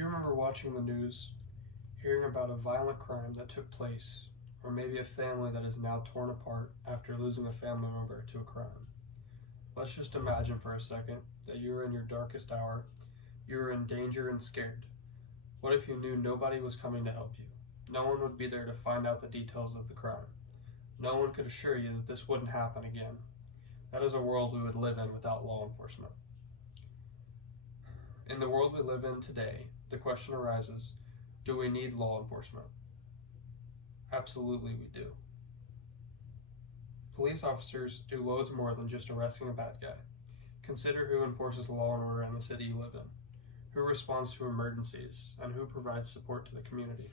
you remember watching the news, hearing about a violent crime that took place, or maybe a family that is now torn apart after losing a family member to a crime, let's just imagine for a second that you were in your darkest hour, you were in danger and scared. What if you knew nobody was coming to help you? No one would be there to find out the details of the crime. No one could assure you that this wouldn't happen again. That is a world we would live in without law enforcement. In the world we live in today, the question arises, do we need law enforcement? Absolutely we do. Police officers do loads more than just arresting a bad guy. Consider who enforces law and order in the city you live in, who responds to emergencies, and who provides support to the community.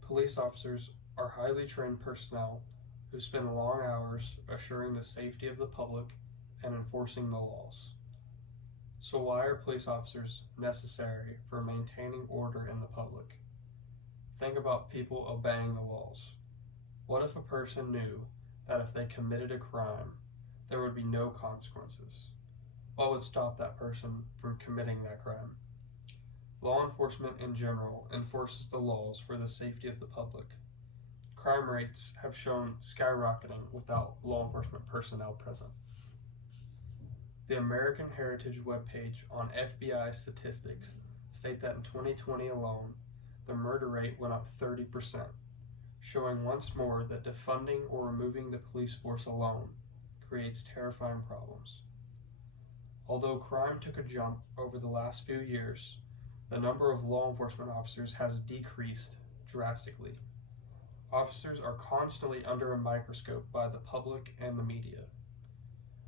Police officers are highly trained personnel who spend long hours assuring the safety of the public and enforcing the laws. So why are police officers necessary for maintaining order in the public? Think about people obeying the laws. What if a person knew that if they committed a crime, there would be no consequences? What would stop that person from committing that crime? Law enforcement in general enforces the laws for the safety of the public. Crime rates have shown skyrocketing without law enforcement personnel present. The American Heritage webpage on FBI statistics state that in 2020 alone, the murder rate went up 30%, showing once more that defunding or removing the police force alone creates terrifying problems. Although crime took a jump over the last few years, the number of law enforcement officers has decreased drastically. Officers are constantly under a microscope by the public and the media.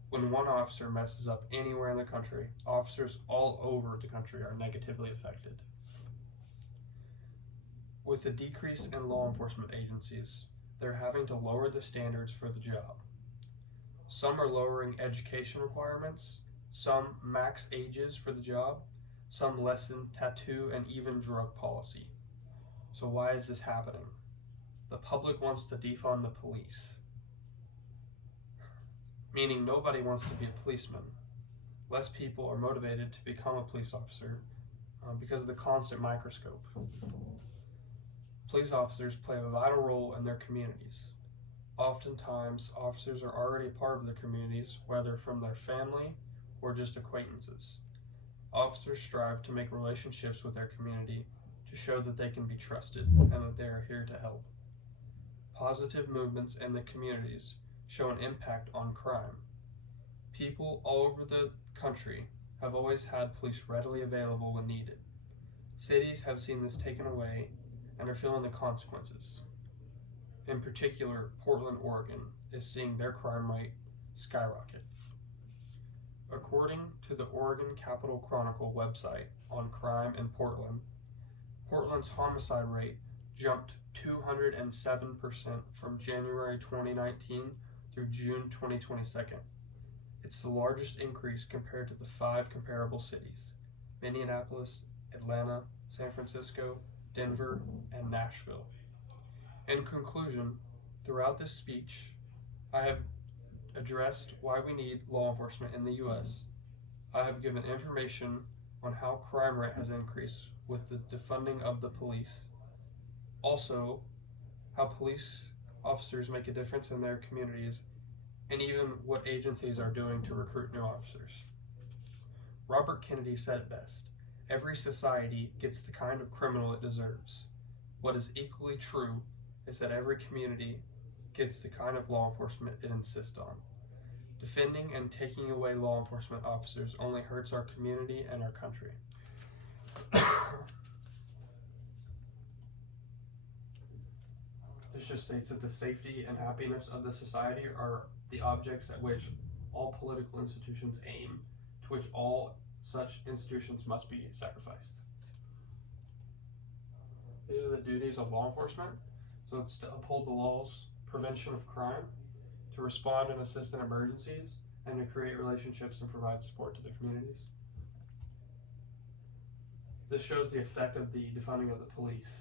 When one officer messes up anywhere in the country, officers all over the country are negatively affected. With the decrease in law enforcement agencies, they're having to lower the standards for the job. Some are lowering education requirements, some max ages for the job, some lessen tattoo and even drug policy. So why is this happening? The public wants to defund the police, meaning nobody wants to be a policeman. Less people are motivated to become a police officer because of the constant microscope. Police officers play a vital role in their communities. Oftentimes, officers are already part of their communities, whether from their family or just acquaintances. Officers strive to make relationships with their community to show that they can be trusted and that they are here to help. Positive movements in the communities show an impact on crime. People all over the country have always had police readily available when needed. Cities have seen this taken away and are feeling the consequences. In particular, Portland, Oregon is seeing their crime rate skyrocket. According to the Oregon Capitol Chronicle website on crime in Portland, Portland's homicide rate jumped 207% from January 2019 through June 2022. It's the largest increase compared to the 5 comparable cities: Minneapolis, Atlanta, San Francisco, Denver, and Nashville. In conclusion, throughout this speech, I have addressed why we need law enforcement in the U.S. I have given information on how crime rate has increased with the defunding of the police. Also, how police officers make a difference in their communities, and even what agencies are doing to recruit new officers. Robert Kennedy said it best: every society gets the kind of criminal it deserves. What is equally true is that every community gets the kind of law enforcement it insists on. Defending and taking away law enforcement officers only hurts our community and our country. This just states that the safety and happiness of the society are the objects at which all political institutions aim, to which all such institutions must be sacrificed. These are the duties of law enforcement. So it's to uphold the laws, prevention of crime, to respond and assist in emergencies, and to create relationships and provide support to the communities. This shows the effect of the defunding of the police.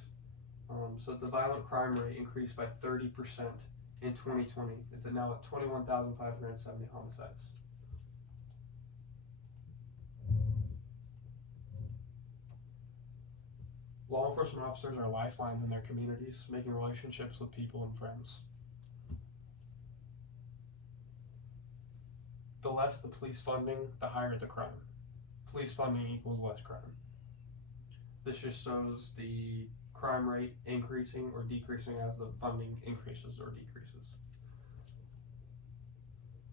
So the violent crime rate increased by 30% in 2020. It's now at 21,570 homicides. Law enforcement officers are lifelines in their communities, making relationships with people and friends. The less the police funding, the higher the crime. Police funding equals less crime. This just shows the crime rate increasing or decreasing as the funding increases or decreases.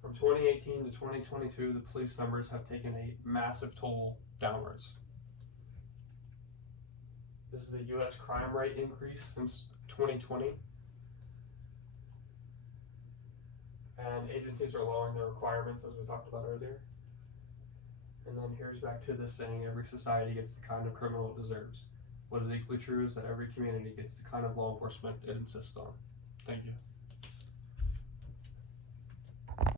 From 2018 to 2022, the police numbers have taken a massive toll downwards. This is the U.S. crime rate increase since 2020. And agencies are lowering their requirements, as we talked about earlier. And then here's back to this saying, every society gets the kind of criminal it deserves. What is equally true is that every community gets the kind of law enforcement it insists on. Thank you.